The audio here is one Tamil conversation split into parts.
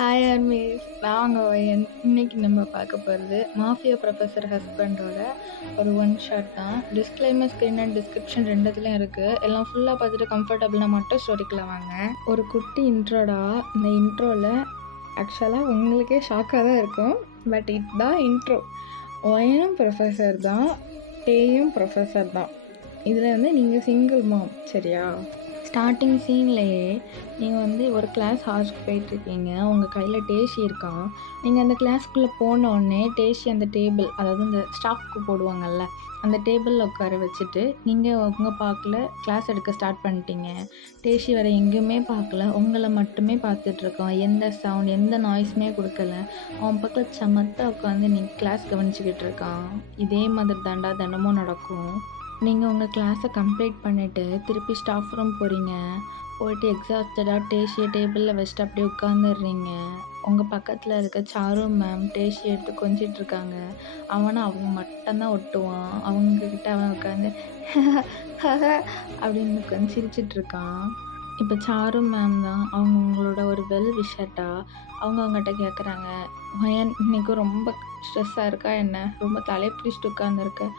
ஹாய் அர்மீஸ், வாங்க இன்னைக்கு நம்ம பார்க்க போகிறது மாஃபியா ப்ரொஃபஸர் ஹஸ்பண்டோட ஒரு ஒன் ஷாட் தான். டிஸ்க்ளைமர் ஸ்க்ரீன் அண்ட் டிஸ்கிரிப்ஷன் ரெண்டுத்துலையும் இருக்குது. எல்லாம் ஃபுல்லாக பார்த்துட்டு கம்ஃபர்டபுளாக மட்டும் ஸ்டோரிக்குள்ள வாங்க. ஒரு குட்டி இன்ட்ரோடா. இந்த இன்ட்ரோவில் ஆக்சுவலாக உங்களுக்கே ஷாக்காக தான் இருக்கும், பட் இதுதான் இன்ட்ரோ. ஒயனும் ப்ரொஃபஸர் தான், டேயும் ப்ரொஃபஸர் தான். இதில் வந்து நீங்கள் சிங்கிள் மாம், சரியா? ஸ்டார்டிங் சீன்லேயே நீங்கள் ஒரு கிளாஸ் ஹார்ஸ்க்கு போயிட்டுருக்கீங்க. உங்கள் கையில் டேஷி இருக்கான். நீங்கள் அந்த கிளாஸ்க்குள்ளே போனோடனே டேஷி அந்த டேபிள், அதாவது இந்த ஸ்டாஃப்க்கு போடுவாங்கல்ல, அந்த டேபிளில் உட்கார வச்சுட்டு நீங்கள் உங்கள் பார்க்கல கிளாஸ் எடுக்க ஸ்டார்ட் பண்ணிட்டீங்க. டேஷி வேறு எங்கேயுமே பார்க்கல, உங்களை மட்டுமே பார்த்துட்ருக்கான். எந்த சவுண்ட், எந்த நாய்ஸுமே கொடுக்கல. அவன் பக்கத்தில் சமத்தாக உட்காந்து நீ கிளாஸ் கவனிச்சிக்கிட்டு இருக்கான். இதே மாதிரி தாண்டா தினமும் நடக்கும். நீங்கள் உங்கள் கிளாஸை கம்ப்ளீட் பண்ணிவிட்டு திருப்பி ஸ்டாஃப் ரூம் போகிறீங்க. போயிட்டு எக்ஸாஸ்டடாக டேஷியை டேபிளில் வச்சுட்டு அப்படியே உட்காந்துடுறீங்க. உங்கள் பக்கத்தில் இருக்க சாரு மேம் டேஷி எடுத்து கொஞ்சிட்ருக்காங்க. அவனை அவங்க மட்டும்தான் ஒட்டுவான். அவங்கக்கிட்ட அவன் உட்காந்து அப்படின்னு உட்காந்து சிரிச்சிட்ருக்கான். இப்போ சாரு மேம் தான் அவங்க உங்களோட ஒரு வெல் விஷட்டா. அவங்ககிட்ட கேட்குறாங்க, மயன் இன்னைக்கும் ரொம்ப ஸ்ட்ரெஸ்ஸாக இருக்கா என்ன? ரொம்ப தலையை பிடிச்சிட்டு உட்காந்துருக்க.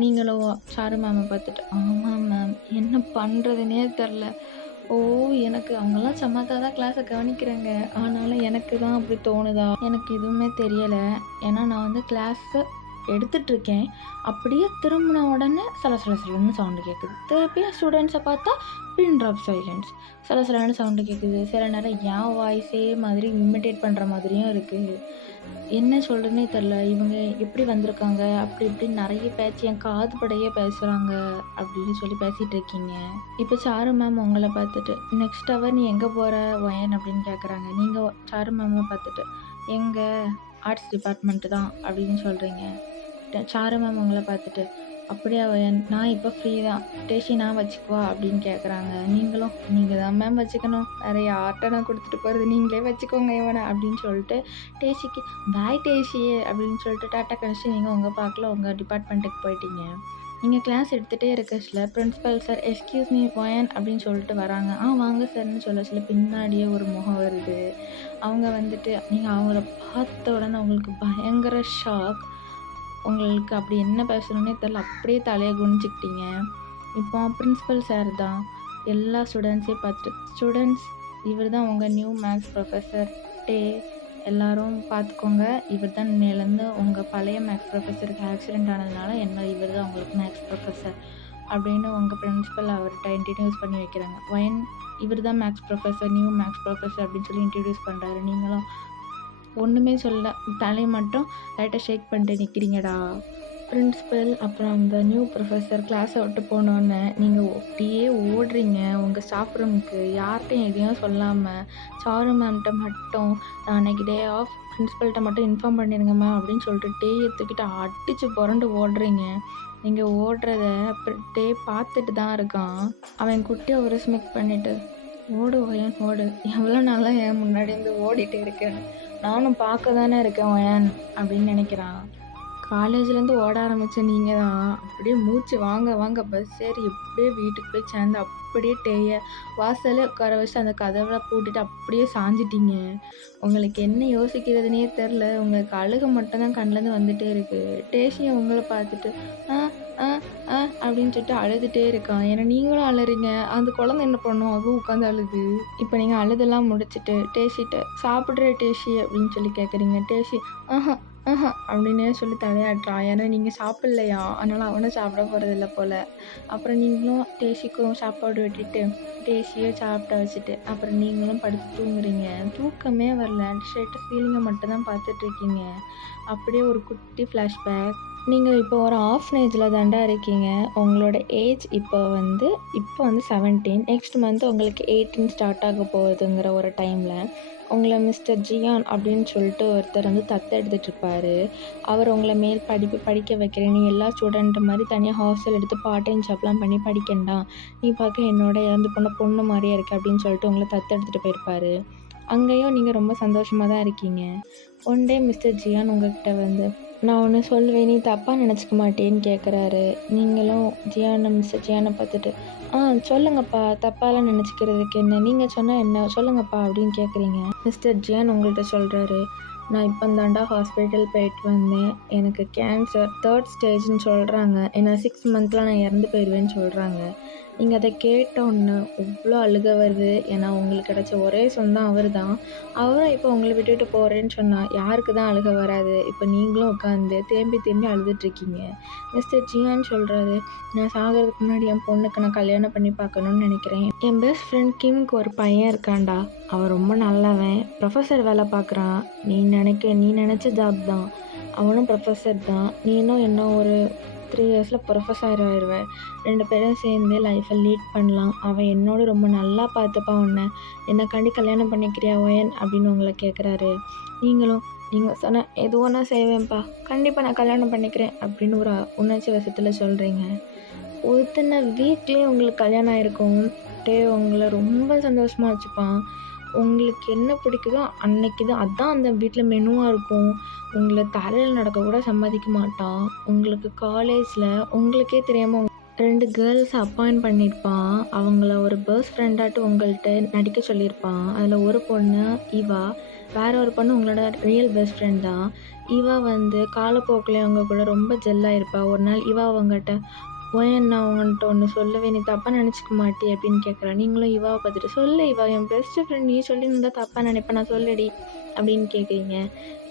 நீங்களும் சாரு மேமை பார்த்துட்டு, ஆமாம் மேம், என்ன பண்ணுறதுனே தெரில. எனக்கு அவங்கெல்லாம் சமத்தாக தான் கிளாஸை கவனிக்கிறாங்க, ஆனாலும் எனக்கு தான் அப்படி தோணுதா எனக்கு எதுவுமே தெரியலை. ஏன்னா நான் வந்து கிளாஸை எடுத்துகிட்ருக்கேன், அப்படியே திரும்பின உடனே சலசலன்னு சவுண்டு கேட்குது. திருப்பியும் ஸ்டூடெண்ட்ஸை பார்த்தா பின் ட்ராப் சைலன்ஸ். சலசலன்னு சவுண்டு கேட்குது. சில நேரம் என் வாய்ஸே மாதிரி இமிட்டேட் பண்ணுற மாதிரியும் இருக்குது. என்ன சொல்கிறதுனே தெரில. இவங்க எப்படி வந்திருக்காங்க, அப்படி இப்படின்னு நிறைய பேச்சு என் காது படையே பேசுகிறாங்க அப்படின்னு சொல்லி பேசிகிட்டு இருக்கீங்க. இப்போ சாரு மேம் உங்களை பார்த்துட்டு, நெக்ஸ்ட் ஹவர் நீ எங்கே போகிற ஒயன் அப்படின்னு கேட்குறாங்க. நீங்கள் சாரு மேமை பார்த்துட்டு, எங்கள் ஆர்ட்ஸ் டிபார்ட்மெண்ட்டு தான் அப்படின்னு சொல்கிறீங்க. சாரு மேம் உங்களை பார்த்துட்டு, அப்படியா ஒயன், நான் இப்போ ஃப்ரீ தான், டேஷி நான் வச்சுக்குவா அப்படின்னு கேட்குறாங்க. நீங்களும், நீங்கள் தான் மேம் வச்சுக்கணும், வேறு யார்கிட்ட நான் கொடுத்துட்டு போகிறது, நீங்களே வச்சுக்கோங்க இவனை அப்படின்னு சொல்லிட்டு டேஷிக்கு பாய் டேஷியே அப்படின்னு சொல்லிட்டு டாட்டா கழிச்சு நீங்கள் உங்கள் பார்க்கல உங்கள் டிபார்ட்மெண்ட்டுக்கு போயிட்டீங்க. நீங்கள் கிளாஸ் எடுத்துகிட்டே இருக்கச்சில் பிரின்ஸிபல் சார் எக்ஸ்கியூஸ் மீ ஒயன் அப்படின்னு சொல்லிட்டு வராங்க. வாங்க சார்னு சொல்ல பின்னாடியே ஒரு முகம் வருது. அவங்க வந்துட்டு நீங்கள் அவங்கள பார்த்த உடனே உங்களுக்கு பயங்கர ஷாக். உங்களுக்கு அப்படி என்ன பேசணுன்னே தெரில, அப்படியே தலையை குனிஞ்சிக்கிட்டீங்க. இப்போ பிரின்ஸிபல் சார் தான் எல்லா ஸ்டூடெண்ட்ஸையும் பார்த்துட்டு, ஸ்டூடெண்ட்ஸ், இவர் தான் உங்கள் நியூ மேக்ஸ் ப்ரொஃபஸர் டே, எல்லோரும் பார்த்துக்கோங்க. இவர் தான் இன்னையிலேருந்து உங்கள் பழைய மேக்ஸ் ப்ரொஃபஸருக்கு ஆக்சிடெண்ட் ஆனதுனால இவர் தான் உங்களுக்கு மேக்ஸ் ப்ரொஃபஸர் அப்படின்னு உங்கள் பிரின்ஸிபல் அவர்கிட்ட இன்ட்ரடியூஸ் பண்ணி வைக்கிறாங்க. இவர் தான் maths professor, new maths professor அப்படின்னு சொல்லி இன்ட்ரடியூஸ் பண்ணுறாரு. நீங்களும் ஒன்றுமே சொல்ல, தலையை மட்டும் லைட்டாக ஷேக் பண்ணிட்டு நிற்கிறீங்கடா. பிரின்ஸிபல் அப்புறம் அந்த நியூ ப்ரொஃபஸர் கிளாஸை விட்டு போனோன்னே நீங்கள் அப்படியே ஓடுறீங்க உங்கள் ஸ்டாஃப் ரூமுக்கு. யார்கிட்டையும் எதையும் சொல்லாமல் சாரு மேம்கிட்ட மட்டும், நான் அன்றைக்கி டே ஆஃப், பிரின்ஸிபல்கிட்ட மட்டும் இன்ஃபார்ம் பண்ணிடுங்கம்மா அப்படின்னு சொல்லிட்டு டேயை தூக்கிட்டு அடித்து புரண்டு ஓடுறீங்க. நீங்கள் ஓடுறத டே பார்த்துட்டு தான் இருக்கான். அவன் குட்டியை ஒரு ஸ்மிக் பண்ணிவிட்டு, ஓடு ஒயன் ஓடு, எவ்வளோ நாளாக என் முன்னாடி இருந்து ஓடிட்டு இருக்கேன்னு நானும் பார்க்க தானே இருக்கேன் ஒயன் அப்படின்னு நினைக்கிறான். காலேஜ்லேருந்து ஓட ஆரம்பித்த நீங்கள் தான் அப்படியே மூச்சு வாங்க பஸ் ஏறி எப்படியே வீட்டுக்கு போய் சேர்ந்து அப்படியே டேயை வாசலே உட்கார வச்சு அந்த கதவை பூட்டிட்டு அப்படியே சாஞ்சிட்டீங்க. உங்களுக்கு என்ன யோசிக்கிறதுனே தெரில. உங்களுக்கு அழுக மட்டும்தான் கண்ணிலேருந்து வந்துகிட்டே இருக்குது. டேஷியும் உங்களை பார்த்துட்டு அப்படின்னு சொல்லிட்டு அழுதுகிட்டே இருக்கான். ஏன்னா நீங்களும் அழுறீங்க. அந்த குழந்தை என்ன பண்ணும், அதுவும் உட்காந்து அழுது. இப்போ நீங்கள் அழுதெல்லாம் முடிச்சுட்டு டேஷிட்ட, சாப்பிட்ற டேஷி அப்படின்னு சொல்லி கேட்குறீங்க. டேஷி அப்படின்னே சொல்லி தலையாட்டுறான். ஏன்னா நீங்கள் சாப்பிட்லையா, அதனால் அவனும் சாப்பிட போகிறதில்ல போல். அப்புறம் நீங்களும் டேஷிக்கும் சாப்பாடு வெட்டிட்டு டேஷியை சாப்பிட வச்சுட்டு அப்புறம் நீங்களும் படுத்து தூங்குறீங்க. தூக்கமே வரல, ஸ்ட்ரெயிட்டாக சீலிங்கை மட்டும்தான் பார்த்துட்ருக்கீங்க. அப்படியே ஒரு குட்டி ஃப்ளாஷ்பேக். நீங்கள் இப்போ ஒரு ஆஃப்னேஜில் தாண்டா இருக்கீங்க. உங்களோட ஏஜ் இப்போ வந்து 17. நெக்ஸ்ட் மந்த் உங்களுக்கு 18 ஸ்டார்ட் ஆக போகுதுங்கிற ஒரு டைமில் உங்களை மிஸ்டர் ஜியான் அப்படின்னு சொல்லிட்டு ஒருத்தர் வந்து தத்தெடுத்துட்ருப்பார். அவர் உங்களை மேல் படிப்பு படிக்க வைக்கிறேன், நீ எல்லா ஸ்டூடெண்ட் மாதிரி தனியாக ஹாஸ்டல் எடுத்து பார்ட் டைம் ஜாப்லாம் பண்ணி படிக்கண்டா, நீ பார்க்க என்னோட இறந்து போன பொண்ணு மாதிரியே இருக்கு அப்படின்னு சொல்லிட்டு உங்களை தத்தெடுத்துகிட்டு போயிருப்பார். அங்கேயும் நீங்கள் ரொம்ப சந்தோஷமாக தான் இருக்கீங்க. ஒன் டே மிஸ்டர் ஜியான் உங்கள்கிட்ட வந்து, நான் ஒன்று சொல்லுவேன், நீ தப்பாக நினச்சிக்க மாட்டேன்னு கேட்குறாரு. நீங்களும் மிஸ்டர் ஜியானை பார்த்துட்டு, ஆ சொல்லுங்கப்பா. தப்பாலாம் நெனச்சுக்கிறதுக்கு என்ன? நீங்க சொன்னா என்ன? சொல்லுங்கப்பா அப்படின்னு கேட்குறீங்க. மிஸ்டர் ஜியான் உங்கள்ட்ட சொல்றாரு. நான் இப்பந்தான்டா ஹாஸ்பிட்டல் போயிட்டு வந்தேன். எனக்கு கேன்சர் 3 ஸ்டேஜ்ன்னு சொல்றாங்க. ஏன்னா 6 மந்த்ல நான் இறந்து போயிருவேன்னு சொல்றாங்க. நீங்க அத கேட்டோன்னே அவ்ளோ அழுக வருது. ஏன்னா உங்களுக்கு கிடைச்ச ஒரே சொந்தம் அவரு தான். அவரும் இப்போ உங்கள விட்டுட்டு போறேன்னு சொன்னா, யாருக்கு தான் அழுக வராது? இப்ப நீங்களும் உட்காந்து தேம்பி தேம்பி அழுதுட்டுருக்கீங்க. மிஸ்டர் ஜியான் சொல்றாரு, "நான் சாகறதுக்கு முன்னாடி என் பொண்ணுக்கு நான் கல்யாணம் பண்ணி பார்க்கணும்னு நெனைக்கிறேன். என் பெஸ்ட் ஃப்ரெண்ட் கிம்க்கு ஒரு பையன் இருக்கான்டா. அவன் ரொம்ப நல்லவன். ப்ரொஃபசர் வேல பார்க்குறான். நீ நெனச்ச ஜாப் தான். அவனும் ப்ரொஃபசர் தான். நீனும் இன்னும் ஒரு 3 இயர்ஸில ப்ரொஃபசர் ஆயிருவ. 2 பேரும் சேர்ந்து லைஃப்ப லீட் பண்ணலாம். அவன் என்னோட ரொம்ப நல்லா பார்த்துப்பான் உன்ன. என்னக்காண்டி கல்யாணம் பண்ணிக்கிறியா ஒயன்?" அப்படின்னு உங்கள கேட்குறாரு. நீங்களும், "நீங்க சொன்ன எதுவும் நான் செய்வேன்ப்பா. கண்டிப்பா நான் கல்யாணம் பண்ணிக்கிறேன்." அப்படின்னு ஒரு உணர்ச்சி வசத்துல சொல்றீங்க. வித்தின் வீக்லயே உங்களுக்கு கல்யாணம் ஆயிருக்கும். உங்கள ரொம்ப சந்தோஷமா வச்சுப்பான். உங்களுக்கு என்ன பிடிக்குதோ அன்னைக்கு தான் அதான் அந்த வீட்ல மெனுவா இருக்கும். உங்கள தரையில நடக்க கூட சம்மதிக்க மாட்டான். உங்களுக்கு காலேஜ்ல உங்களுக்கே தெரியாம 2 கேர்ள்ஸ அப்பாயிண்ட் பண்ணியிருப்பான். அவங்கள ஒரு பெஸ்ட் ஃப்ரெண்டாட்டும் உங்கள்ட்ட நடிக்க சொல்லியிருப்பான். அதில ஒரு பொண்ணு இவா. வேற ஒரு பொண்ணு உங்களோட ரியல் பெஸ்ட் ஃப்ரெண்ட் தான். இவா வந்து காலப்போக்குல அவங்க கூட ரொம்ப ஜெல்லாயிருப்பா. ஒரு நாள் இவா அவங்கட்ட, "ஓயன் நான் உன்கிட்ட ஒண்ணு சொல்லுவேன். நீ தப்பா நெனச்சுக்க மாட்டியே?" அப்படின்னு கேட்குறா. நீங்களும் இவாவ பார்த்துட்டு, "சொல்லு இவா, என் பெஸ்ட் ஃப்ரெண்ட். நீ சொல்லியிருந்தா தப்பா நெனைப்பேனா? சொல்லுடி" அப்படின்னு கேட்குறீங்க.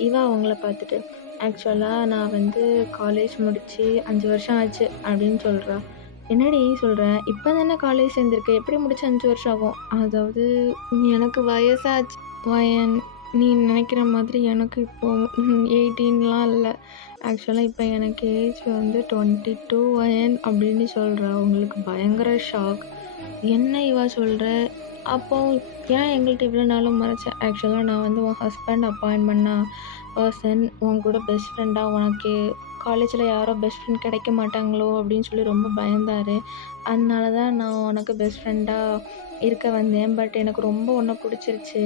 இவா அவங்கள பார்த்துட்டு, "ஆக்சுவலா நான் வந்து காலேஜ் முடிச்சு 5 வருஷம் ஆச்சு" அப்படின்னு சொல்றா. "என்னடி சொல்ற? இப்ப தானே காலேஜ் சேர்ந்திருக்க. எப்படி முடிச்சு 5 வருஷம் ஆகும்?" "அதாவது எனக்கு வயசாச்சு வயன். நீ நினைக்கிற மாதிரி எனக்கு இப்போ 18லாம் இல்ல. ஆக்சுவலா இப்ப எனக்கு ஏஜ் வந்து 22 வயன்" அப்படின்னு சொல்றா. உங்களுக்கு பயங்கர ஷாக். "என்ன இவ சொல்ற? அப்போ ஏன் எங்கள்ட்ட இவ்வளோ நாளும் மறைச்ச?" "ஆக்சுவலா நான் வந்து உன் ஹஸ்பண்ட் அப்பாயிண்ட் பண்ண பர்சன். உன் கூட பெஸ்ட் ஃப்ரெண்டா உனக்கு காலேஜில் யாரோ பெஸ்ட் ஃப்ரெண்ட் கிடைக்க மாட்டாங்களோ அப்படின்னு சொல்லி ரொம்ப பயந்தார். அதனால தான் நான் உனக்கு பெஸ்ட் ஃப்ரெண்டாக இருக்க வந்தேன். பட் எனக்கு ரொம்ப உன்னை பிடிச்சிருச்சு.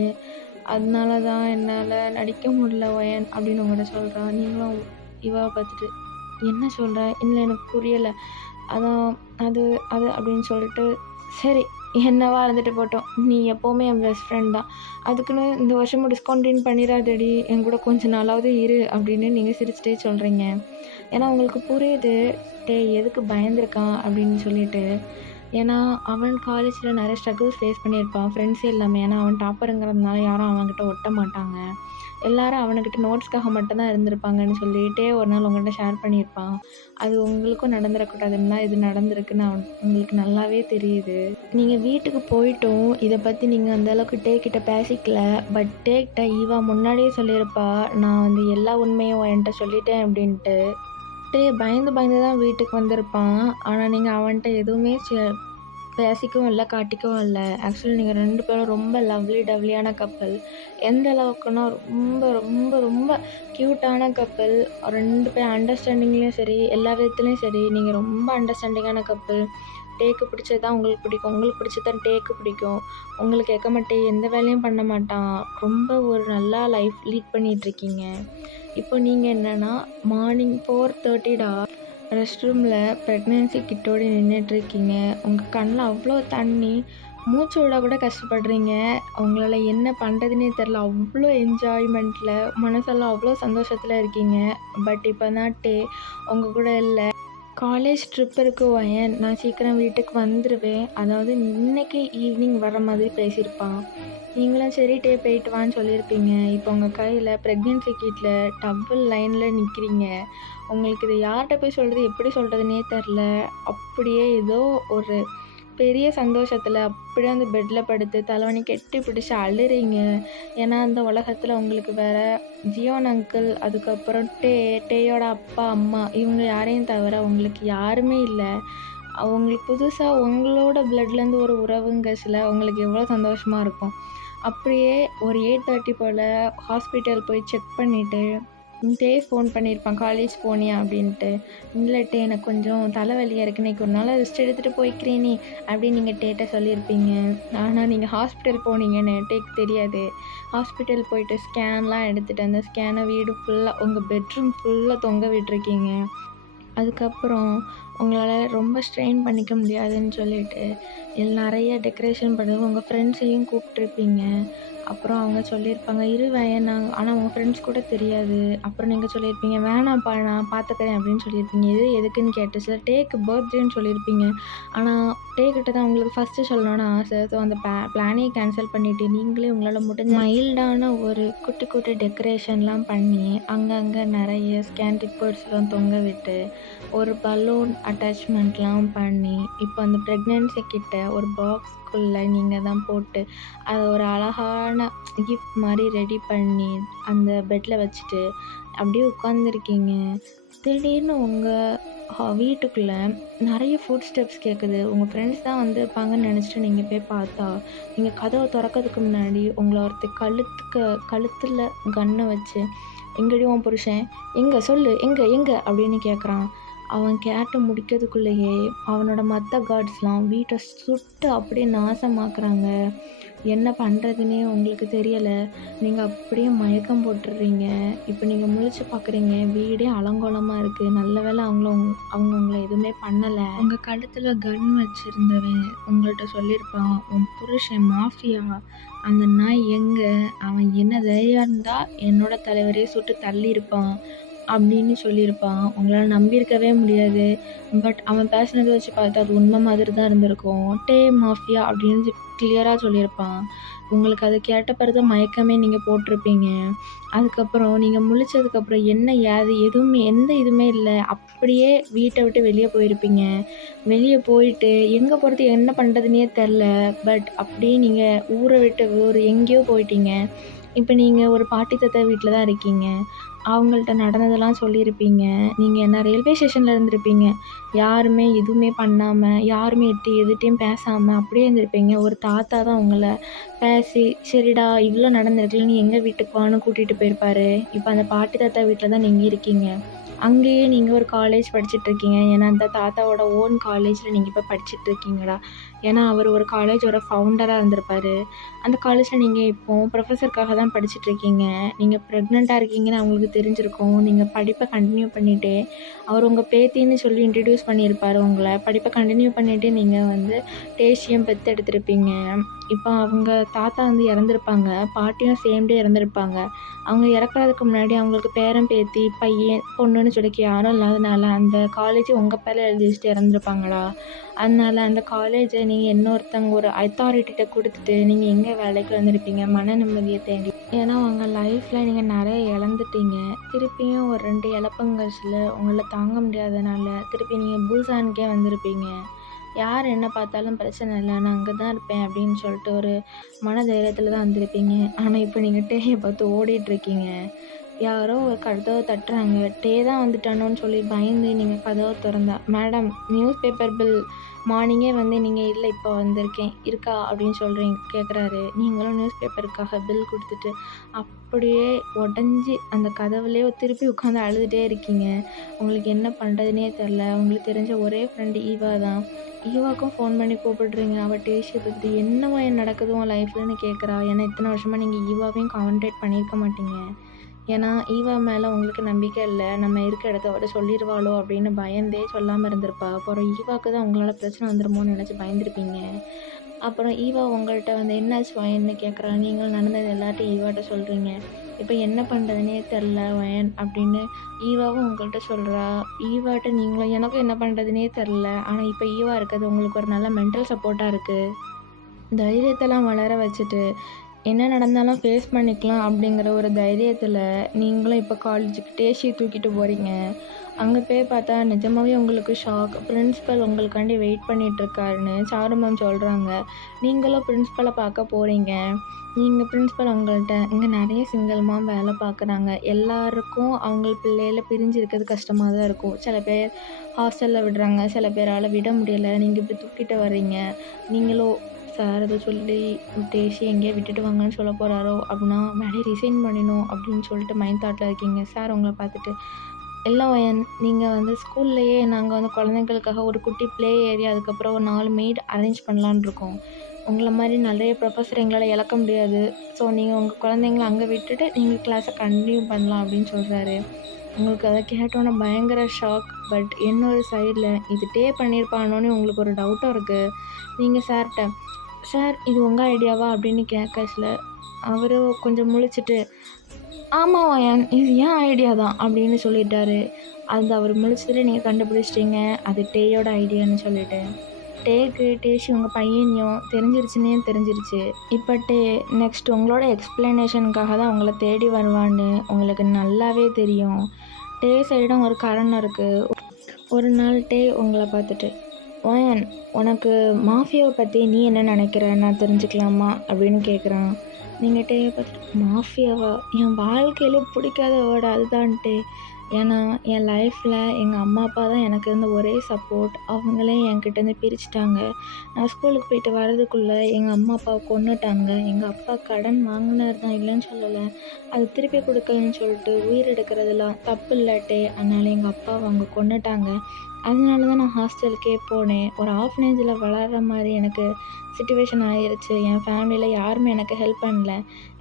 அதனால தான் என்னால் நடிக்க முடியல ஒயன்" அப்படின்னு உங்கள்கிட்ட சொல்கிறா. நீங்களும் இவாவை பார்த்துட்டு, "என்ன சொல்கிற? இல்லை எனக்கு புரியலை. அதான் அது அது" அப்படின்னு சொல்லிட்டு, "சரி என்னவா இருந்துட்டு போட்டோம். நீ எப்போவுமே என் பெஸ்ட் ஃப்ரெண்ட் தான். அதுக்குன்னு இந்த வருஷமும் டிஸ்கண்டினியூ பண்ணிடாதடி. என் கூட கொஞ்ச நாளாவது இரு" அப்படின்னு நீங்கள் சிரிச்சுட்டே சொல்கிறீங்க. ஏன்னா உங்களுக்கு புரியுது, எதுக்கு பயந்துருக்கான் அப்படின்னு சொல்லிட்டு. ஏன்னா அவன் காலேஜில் நிறைய ஸ்ட்ரகிள்ஸ் ஃபேஸ் பண்ணியிருப்பான். ஃப்ரெண்ட்ஸே இல்லாம. ஏன்னா அவன் டாப்பருங்கிறதுனால யாரும் அவன்கிட்ட ஒட்ட மாட்டாங்க. எல்லாரும் அவனுக்கிட்ட நோட்ஸ்க்காக மட்டும் தான் இருந்திருப்பாங்கன்னு சொல்லிட்டே ஒரு நாள் உங்கள்கிட்ட ஷேர் பண்ணியிருப்பான். அது உங்களுக்கும் நடந்துறக்கூடாதுன்னு தான் இது நடந்திருக்குன்னு உங்களுக்கு நல்லாவே தெரியுது. நீங்கள் வீட்டுக்கு போயிட்டும் இதை பற்றி நீங்கள் அந்த அளவுக்கு கிட்ட பேசிக்கல. பட் கிட்ட ஈவா முன்னாடியே சொல்லியிருப்பா, "நான் வந்து எல்லா உண்மையும் என்கிட்ட சொல்லிட்டேன்" அப்படின்ட்டு. பயந்து பயந்து தான் வீட்டுக்கு வந்திருப்பான். ஆனா நீங்க அவன்ட்ட எதுவுமே பேசிக்கவும் இல்ல, காட்டிக்கவும் இல்ல. ஆக்சுவலி நீங்க 2 பேரும் ரொம்ப லவ்லி டவ்லியான கப்புள். எந்த அளவுக்குன்னா, ரொம்ப ரொம்ப ரொம்ப கியூட்டான கப்புள். 2 பேரும் அண்டர்ஸ்டாண்டிங்லேயும் சரி, எல்லா விதத்துலேயும் சரி, நீங்க ரொம்ப அண்டர்ஸ்டாண்டிங்கான கப்புள். டேக்கு பிடிச்சது தான் உங்களுக்கு பிடிக்கும். உங்களுக்கு பிடிச்சது தான் டேக்கு பிடிக்கும். உங்களுக்கு எக்கமட்டே எந்த வேலையும் பண்ண மாட்டான். ரொம்ப ஒரு நல்லா லைஃப் லீட் பண்ணிகிட்ருக்கீங்க. இப்போ நீங்க என்னன்னா, மார்னிங் 4:30டா ரெஸ்ட் ரூமில் ப்ரெக்னென்சி கிட்டோடு நின்றுட்டுருக்கீங்க. உங்கள் கண்ணில் அவ்வளோ தண்ணி. மூச்சு விட கூட கஷ்டப்படுறீங்க. உங்களால் என்ன பண்ணுறதுனே தெரில. அவ்வளோ என்ஜாய்மெண்ட்டில் மனசெல்லாம் அவ்வளோ சந்தோஷத்தில் இருக்கீங்க. பட் இப்போ தான் உங்கள் கூட இல்லை. காலேஜ் ட்ரிப் இருக்கு ஒயன். நான் சீக்கிரம் வீட்டுக்கு வந்துருவேன். அதாவது இன்னைக்கு ஈவினிங் வர மாதிரி பேசியிருப்பான். நீங்களும் சரி போயிட்டு வான்னு சொல்லியிருப்பீங்க. இப்போ உங்கள் கையில் ப்ரெக்னென்சி கிட்டில் டபுள் லைனில் நிற்கிறீங்க. உங்களுக்கு இதை யார்கிட்ட போய் சொல்கிறது, எப்படி சொல்கிறதுனே தெரில. அப்படியே ஏதோ ஒரு பெரிய சந்தோஷத்தில் அப்படியே அந்த பெட்டில் படுத்து தலைவணி கெட்டி பிடிச்சி அழுறீங்க. ஏன்னா அந்த உலகத்தில் உங்களுக்கு வேறு ஜியோன் அங்கிள், அதுக்கப்புறம் டேயோட அப்பா அம்மா இவங்க யாரையும் தவிர உங்களுக்கு யாருமே இல்லை. அவங்களுக்கு புதுசாக உங்களோட பிளட்லேருந்து ஒரு உறவுங்கச்சில உங்களுக்கு எவ்வளோ சந்தோஷமாக இருக்கும். அப்படியே ஒரு 8:30 போல் ஹாஸ்பிட்டல் போய் செக் பண்ணிவிட்டு ஃபோன் பண்ணியிருப்பான், "காலேஜ் போனியா?" அப்படின்ட்டு. "இல்ல எனக்கு கொஞ்சம் தலைவலியா இருக்கு. இன்னைக்கு ஒரு நாள் ரெஸ்ட் எடுத்துகிட்டு போய்க்கிறேன் நீ" அப்படின்னு நீங்கள் டேட்ட சொல்லியிருப்பீங்க. ஆனால் நீங்கள் ஹாஸ்பிட்டல் போனீங்கன்னு டேக்கு தெரியாது. ஹாஸ்பிட்டல் போயிட்டு ஸ்கேன்லாம் எடுத்துகிட்டு அந்த ஸ்கேனை வீடு ஃபுல்லாக உங்கள் பெட்ரூம் ஃபுல்லாக தொங்க விட்டுருக்கீங்க. அதுக்கப்புறம் உங்களால ரொம்ப ஸ்ட்ரெயின் பண்ணிக்க முடியாதுன்னு சொல்லிட்டு, நெறைய டெக்கரேஷன் பண்ணி உங்க ஃப்ரெண்ட்ஸையும் கூப்ட்டுருப்பீங்க. அப்புறம் அவங்க சொல்லியிருப்பாங்க, "இரு வேணாம்" ஆனா உங்க ஃப்ரெண்ட்ஸ் கூட தெரியாது. அப்புறம் நீங்க சொல்லியிருப்பீங்க, "வேணாம்ப்பா நான் பார்த்துக்கிறேன்" அப்படின்னு சொல்லியிருப்பீங்க. இது எதுக்குன்னு கேட்டுச்சு. டேக்கு பர்த்டேன்னு சொல்லியிருப்பீங்க. ஆனா டே கிட்ட தான் உங்களுக்கு ஃபர்ஸ்ட்டு சொல்லணும்னு ஆசை. ஸோ அந்த பிளானையே கேன்சல் பண்ணிட்டு, நீங்களே உங்களால முடிஞ்ச மைல்டான ஒரு குட்டி குட்டி டெக்கரேஷன்லாம் பண்ணி, அங்கங்க நெறைய ஸ்கேண்டிக் பேர்ட்ஸ்லாம் தொங்க விட்டு ஒரு பலூன் அட்டாச்மெண்ட்லாம் பண்ணி, இப்போ அந்த ப்ரெக்னன்சி கிட்ட ஒரு பாக்ஸ்க்குள்ள நீங்க தான் போட்டு, அத ஒரு அழகான கிஃப்ட் மாரி ரெடி பண்ணி, அந்த பெட்ல வச்சுட்டு, அப்படியே உட்காந்துருக்கீங்க. திடீர்னு உங்க வீட்டுக்குள்ள நெறைய ஃபுட் ஸ்டெப்ஸ் கேட்குது. உங்க ஃப்ரெண்ட்ஸ் தான் வந்திருப்பாங்கன்னு நெனச்சுட்டு நீங்க போய் பார்த்தா, நீங்க கதவ தொறக்கறதுக்கு முன்னாடி உங்கள ஒருத்தன் கழுத்துல கன்ன வச்சு, "எங்கடி உன் புருஷன்? எங்க சொல்லு? எங்க? எங்க?" அப்படின்னு கேட்குறான். அவன் கேட்டு முடிக்கிறதுக்குள்ளேயே, அவனோட மத்த கார்ட்ஸ்லாம் வீட்ட சுட்டு அப்படியே நாசமாக்குறாங்க. என்ன பண்றதுன்னே உங்களுக்கு தெரியல. நீங்க அப்படியே மயக்கம் போட்டுர்றீங்க. இப்ப நீங்க முழிச்சு பார்க்குறீங்க, வீடே அலங்கோலமா இருக்கு. நல்ல வேளை அவங்க உங்கள எதுவுமே பண்ணல. உங்க கழுத்துல கன் வச்சிருந்தவன் உங்கள்ட்ட சொல்லியிருப்பான், "உன் புருஷன் மாஃபியா. அந்த நாய் எங்க? அவன் என்ன தைரியம் இருந்தா என்னோட தலைவரையே சுட்டு தள்ளியிருப்பான்." அப்படின்னு சொல்லியிருப்பான். உங்களால நம்பியிருக்கவே முடியாது. பட் அவன் பேசினத வச்சு பார்த்தா அது உண்மை மாதிரி தான் இருந்திருக்கும். "டே மாஃபியா" அப்படின்னு கிளியரா சொல்லியிருப்பான். உங்களுக்கு அத கேட்ட பிறகு தான் மயக்கமே நீங்க போட்டிருப்பீங்க. அதுக்கப்புறம் நீங்க முழிச்சதுக்கப்புறம் என்ன ஏது எதுவுமே எந்த இதுவுமே இல்ல. அப்படியே வீட்ட விட்டு வெளிய போயிருப்பீங்க. வெளிய போயிட்டு எங்க போறது என்ன பண்றதுன்னே தெர்ல. பட் அப்படியே நீங்க ஊர விட்டு வேறு எங்கேயோ போயிட்டீங்க. இப்ப நீங்க ஒரு பாட்டி தாத்தா வீட்ல தான் இருக்கீங்க. அவங்கள்ட்ட நடந்ததெல்லாம் சொல்லியிருப்பீங்க. நீங்க என்ன ரயில்வே ஸ்டேஷன்ல இருந்திருப்பீங்க. யாருமே எதுவுமே பண்ணாம, யாருமே எதுட்டயும் பேசாம அப்படியே இருந்திருப்பீங்க. ஒரு தாத்தா தான் உங்கள பேசி, "சரிடா இவ்ளோ நடந்திருக்குல்ல, நீ எங்க வீட்டுக்கு வான்னு" கூட்டிட்டு போயிருப்பாரு. இப்ப அந்த பாட்டி தாத்தா வீட்ல தான் நீங்க இருக்கீங்க. அங்கேயே நீங்க ஒரு காலேஜ் படிச்சுட்ருக்கீங்க. ஏன்னா, அந்த தாத்தாவோட ஓன் காலேஜ்ல நீங்க இப்ப படிச்சுட்ருக்கீங்கடா. ஏன்னா, அவரு ஒரு காலேஜோட ஃபவுண்டரா இருந்திருப்பாரு. அந்த காலேஜ்ல நீங்க இப்போ ப்ரொஃபஸருக்காக தான் படிச்சுட்ருக்கீங்க. நீங்க ப்ரெக்னென்ட்டா இருக்கீங்கன்னு அவங்களுக்கு தெரிஞ்சிருக்கும். நீங்க படிப்ப கன்டின்யூ பண்ணிட்டே, அவர் உங்க பேத்தின்னு சொல்லி இன்ட்ரோடியூஸ் பண்ணியிருப்பாரு உங்கள. படிப்ப கன்டின்யூ பண்ணிட்டு நீங்க டேஷியம் பெத்தெடுத்திருப்பீங்க. இப்போ அவங்க தாத்தா இறந்திருப்பாங்க. பாட்டியும் சேம் டே இறந்திருப்பாங்க. அவங்க இறக்கறதுக்கு முன்னாடி அவங்களுக்கு பேரன், பேத்தி, பையன், பொண்ணுன்னு சொல்லிக்க யாரும் இல்லாதனால, அந்த காலேஜ் உங்க பேர்ல எழுதி வச்சுட்டு இறந்துருப்பாங்கடா. அதனால அந்த காலேஜ நீங்க இன்னொருத்தவங்க ஒரு அத்தாரிட்டிட்ட குடுத்துட்டு, நீங்க எங்க வேலைக்கு வந்திருப்பீங்க, மன நிம்மதிய தேடி. ஏன்னா, உங்க லைஃப்ல நீங்க நெறைய இழந்துட்டீங்க. திருப்பியும் ஒரு 2 இழப்புங்கள்ல உங்களால தாங்க முடியாதனால, திருப்பி நீங்க பூசானுக்கே வந்திருப்பீங்க. யார் என்ன பார்த்தாலும் பிரச்சனை இல்ல. நான் அங்க தான் இருப்பேன் அப்படின்னு சொல்லிட்டு ஒரு மன தைரியத்துல தான் வந்திருப்பீங்க. ஆனா, இப்ப நீங்க டேய பார்த்து ஓடிட்டுருக்கீங்க. யாரோ ஒரு கதவ தட்டுறாங்க. டே தான் வந்துட்டானோன்னு சொல்லி பயந்து நீங்க கதவ தொறந்தா, "மேடம் நியூஸ் பேப்பர் பில் மார்னிங்கே நீங்க இல்ல இப்போ வந்திருக்கேன். இருக்கா?" அப்படின்னு கேட்குறாரு. நீங்களும் நியூஸ் பேப்பருக்காக பில் குடுத்துட்டு, அப்படியே உடஞ்சு அந்த கதவுலயே திருப்பி உட்காந்து அழுதுட்டே இருக்கீங்க. உங்களுக்கு என்ன பண்றதுன்னே தெரியல. உங்களுக்கு தெரிஞ்ச ஒரே ஃப்ரெண்ட் ஈவா தான். ஈவாக்கும் ஃபோன் பண்ணி கூப்பிடுறீங்க. அவ டேஷிய பத்தி "என்னம்மா நடக்குது உன் லைஃப்லன்னு?" கேட்குறா. ஏன்னா இத்தன வருஷமா நீங்க ஈவாவையும் கான்டாக்ட் பண்ணியிருக்க மாட்டீங்க. ஏன்னா, ஈவா மேல உங்களுக்கு நம்பிக்கை இல்ல. நம்ம இருக்க இடத்த விட சொல்லிருவாளோ அப்படின்னு பயந்தே சொல்லாம இருந்திருப்பா. அப்புறம் ஈவாக்கு தான் உங்களால பிரச்சனை வந்துருமோன்னு நெனச்சு பயந்துருப்பீங்க. அப்புறம் ஈவா உங்கள்ட்ட "என்னாச்சு வயன்னு?" கேட்குறா. நீங்களும் நடந்தது எல்லாத்தையும் ஈவாட்ட சொல்றீங்க. இப்ப என்ன பண்றதுன்னே தெர்ல வயன் அப்படின்னு ஈவாவும் உங்கள்ட்ட சொல்றா. ஈவாட்ட நீங்களும் "எனக்கும் என்ன பண்றதுன்னே தெர்ல. ஆனா இப்ப ஈவா இருக்கிறது உங்களுக்கு ஒரு நல்ல மென்டல் சப்போர்ட்டா இருக்கு." தைரியத்தெல்லாம் வளர வச்சுட்டு என்ன நடந்தாலும் ஃபேஸ் பண்ணிக்கலாம் அப்படிங்கிற ஒரு தைரியத்துல, நீங்களும் இப்போ காலேஜுக்கு டேஷிய தூக்கிட்டு போறீங்க. அங்க போய் பார்த்தா நிஜமாவே உங்களுக்கு ஷாக். பிரின்சிபல் உங்களுக்காண்டி வெயிட் பண்ணிட்டுருக்காருன்னு சாரு மேம் சொல்றாங்க. நீங்களும் பிரின்சிபல பார்க்க போறீங்க. நீங்க பிரின்சிபல் உங்கள்ட்ட, "இங்க நெறைய சிங்கிள் மாம் வேலை பார்க்குறாங்க. எல்லாருக்கும் அவங்க பிள்ளைகள பிரிஞ்சு இருக்கிறது கஷ்டமா தான் இருக்கும். சில பேர் ஹாஸ்டல்ல விடுறாங்க. சில பேரால விட முடியல. நீங்க இப்படி தூக்கிட்டு வர்றீங்க. நீங்களும் சார் அத சொல்லி டேஷி எங்கேயோ விட்டுட்டு வாங்கன்னு சொல்ல போறாரோ! அப்படின்னா வேலைய ரிசைன் பண்ணிடணும் அப்படின்னு சொல்லிட்டு மைண்ட் தாட்ல இருக்கீங்க. சார் உங்கள பார்த்துட்டு, "இல்ல ஒயன் நீங்க ஸ்கூல்லயே நாங்க குழந்தைங்களுக்காக ஒரு குட்டி ப்ளே ஏரியா, அதுக்கப்புறம் ஒரு 4 மெய்ட் அரேஞ்ச் பண்ணலான்னு இருக்கோம். உங்கள மாரி நிறைய ப்ரொஃபஸர் எங்களால் இழக்க முடியாது. ஸோ நீங்கள் உங்கள் குழந்தைங்கள அங்கே விட்டுட்டு நீங்கள் கிளாஸை கன்டினியூ பண்ணலாம் அப்படின்னு சொல்கிறாரு. உங்களுக்கு அதை கேட்டோன்னே பயங்கர ஷாக். பட் இன்னொரு சைடில் இது பண்ணியிருப்பானோன்னு உங்களுக்கு ஒரு டவுட்டும் இருக்குது. நீங்கள் சார்கிட்ட, "சார் இது உங்கள் ஐடியாவா?" அப்படின்னு கேட்கல. அவர் கொஞ்சம் முழிச்சிட்டு, "ஆமாம் இது ஏன் ஐடியா தான்" அப்படின்னு சொல்லிட்டாரு. அது அவர் முழிச்சதுல நீங்கள் கண்டுபிடிச்சிட்டிங்க அது டேயோட ஐடியான்னு சொல்லிட்டு. டேஷி உங்கள் பையனையும் தெரிஞ்சிருச்சு. இப்போ நெக்ஸ்ட் உங்களோட எக்ஸ்ப்ளனேஷனுக்காக தான் உங்களை தேடி வருவான்னு உங்களுக்கு நல்லாவே தெரியும். டே சைடும் ஒரு காரணம் இருக்குது. ஒரு நாள் உங்களை பார்த்துட்டு, "ஓயன், உனக்கு மாஃபியாவை பற்றி நீ என்ன நினைக்கிற, நான் தெரிஞ்சுக்கலாமா?" அப்படின்னு கேட்குறான். நீங்கள் பார்த்துட்டு, "மாஃபியாவா? என் வாழ்க்கையிலே பிடிக்காத வேர்டு அதுதான்." ஏன்னா என் லைஃப்பில் எங்கள் அம்மா அப்பா தான் எனக்கு இருந்த ஒரே சப்போர்ட். அவங்களே என்கிட்டேருந்து பிரிச்சுட்டாங்க. நான் ஸ்கூலுக்கு போயிட்டு வரதுக்குள்ளே எங்கள் அம்மா அப்பாவை கொன்னுட்டாங்க. எங்கள் அப்பா கடன் வாங்கினார் தான், இல்லைன்னு சொல்லலை. அது திருப்பி கொடுக்கலன்னு சொல்லிட்டு உயிர் எடுக்கிறதுலாம் தப்பு இல்லாட்டே. அதனால் எங்கள் அப்பாவை அவங்க கொன்னுட்டாங்க. அதனால தான் நான் ஹாஸ்டலுக்கே போனேன். ஒரு ஆஃப்னேஜில் வளர்கிற மாதிரி எனக்கு சிச்சுவேஷன் ஆகிருச்சு. என் ஃபேமிலியில் யாருமே எனக்கு ஹெல்ப் பண்ணல.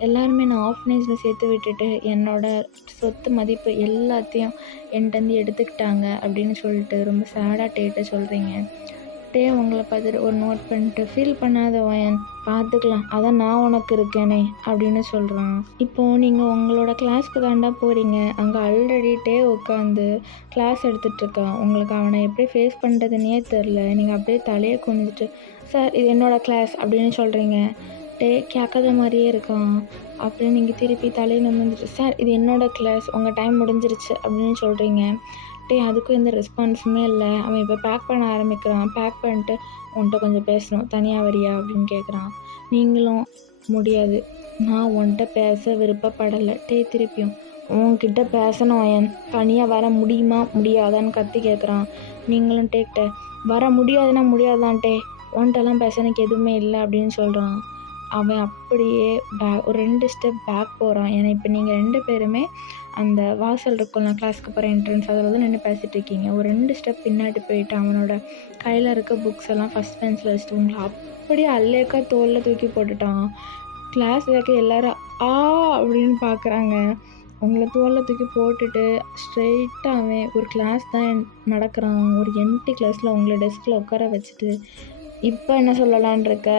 எல்லாருமே நான் ஆஃப்னேஜில் சேர்த்து விட்டுட்டு என்னோடய சொத்து மதிப்பு எல்லாத்தையும் என்கிட்டேருந்து எடுத்துக்கிட்டாங்க அப்படின்னு சொல்லிட்டு ரொம்ப சேடாக சொல்கிறீங்க. உங்களை பார்த்துட்டு ஒரு நோட் பண்ணிட்டு, "ஃபீல் பண்ணாத ஓயன், பார்த்துக்கலாம், அதான் நான் உனக்கு இருக்கேனே" அப்படின்னு சொல்கிறான். இப்போது நீங்கள் உங்களோட கிளாஸ்க்கு தாண்டா போகிறீங்க. அங்கே ஆல்ரெடி உட்காந்து கிளாஸ் எடுத்துகிட்ருக்கான். உங்களுக்கு அவனை எப்படி ஃபேஸ் பண்ணுறதுன்னே தெரில. நீங்கள் அப்படியே தலையை குனிஞ்சிட்டு, "சார் இது என்னோடய கிளாஸ்" அப்படின்னு சொல்கிறீங்க. கேட்காத மாதிரியே இருக்கான். அப்படின்னு நீங்கள் திருப்பி தலையை நிமிர்ந்துட்டு, "சார் இது என்னோடய கிளாஸ், உங்கள் டைம் முடிஞ்சிருச்சு" அப்படின்னு சொல்கிறீங்க. அதுக்கும் எந்த ரெஸ்பான்ஸுமே இல்லை. அவன் இப்போ பேக் பண்ண ஆரம்பிக்கிறான். பேக் பண்ணிட்டு, "உன்கிட்ட கொஞ்சம் பேசணும், தனியாக வரியா?" அப்படின்னு கேட்குறான். நீங்களும், "முடியாது, நான் உன்கிட்ட பேச விருப்பப்படலை." திருப்பியும், "உன்கிட்ட பேசணும் என் தனியாக வர முடியுமா முடியாதான்னு கத்தி கேட்குறான். நீங்களும் "வர முடியாதுன்னா முடியாதுதான் உன்கிட்டலாம் பேச எனக்கு எதுவுமே இல்லை" அப்படின்னு சொல்கிறான். அவன் அப்படியே ஒரு 2 ஸ்டெப் பேக் போகிறான். ஏன்னா இப்போ நீங்கள் 2 பேருமே அந்த வாசல் இருக்கும்ல, கிளாஸ்க்கு போகிற என்ட்ரன்ஸ், அதில் வந்து நின்று பேசிகிட்ருக்கீங்க. ஒரு 2 ஸ்டெப் பின்னாடி போயிட்டு அவனோட கையில் இருக்க புக்ஸ் எல்லாம் ஃபஸ்ட் பெஞ்சில் வச்சுட்டு உங்களை அப்படியே அல்லேக்கா தோளில் தூக்கி போட்டுட்டான். கிளாஸில் இருக்க எல்லோரும் "ஆ" அப்படின்னு பார்க்குறாங்க. உங்களை தோளில் தூக்கி போட்டுட்டு ஸ்ட்ரெயிட்டாக அவன் ஒரு கிளாஸ் தான் நடக்கிறான். ஒரு எம்டி கிளாஸில் உங்களை டெஸ்கில் உட்கார வச்சுட்டு, "இப்போ என்ன சொல்லலான் இருக்க?"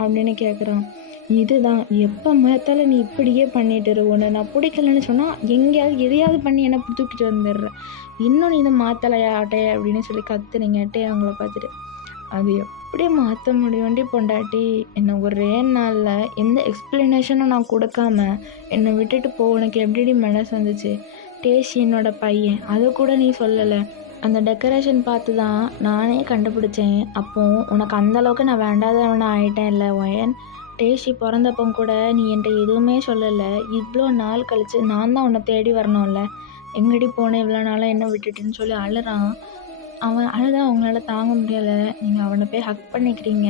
அப்படின்னு கேட்குறான். "இதுதான், எப்போ பார்த்தாலும் நீ இப்படியே பண்ணிட்டு இரு. உன்னை நான் பிடிக்கலன்னு சொன்னால் எங்கேயாவது எதையாவது பண்ணி என்ன தூக்கிட்டு வந்துடுற. இன்னும் நீ இதை மாற்றலையா அப்படின்னு சொல்லி கத்துனீங்க. அவங்கள பார்த்துட்டு, "அது எப்படி மாற்ற முடியும்டி பொண்டாட்டி? என்னை ஒரே நாளில் எந்த எக்ஸ்ப்ளனேஷனும் நான் கொடுக்காம என்னை விட்டுட்டு போ. உனக்கு எப்படிடி மனசு வந்துச்சு? டேஷி என்னோட பையன், அதை கூட நீ சொல்லலை. அந்த டெக்கரேஷன் பார்த்து தான் நானே கண்டுபிடிச்சேன். அப்போது உனக்கு அந்தளவுக்கு நான் வேண்டாதவனை ஆகிட்டேன் இல்லை ஒயன்? டேஷி பிறந்தப்போ கூட நீ என்கிட்ட எதுவுமே சொல்லலை. இவ்வளோ நாள் கழித்து நான் தான் உன்னை தேடி வரணும்ல. எங்கடி போனேன் இவ்வளோ நாளாக என்ன விட்டுட்டுன்னு சொல்லி அழுறான். அவன் அழுதா அவங்களால தாங்க முடியலை. நீங்கள் அவனை போய் ஹக் பண்ணிக்கிறீங்க.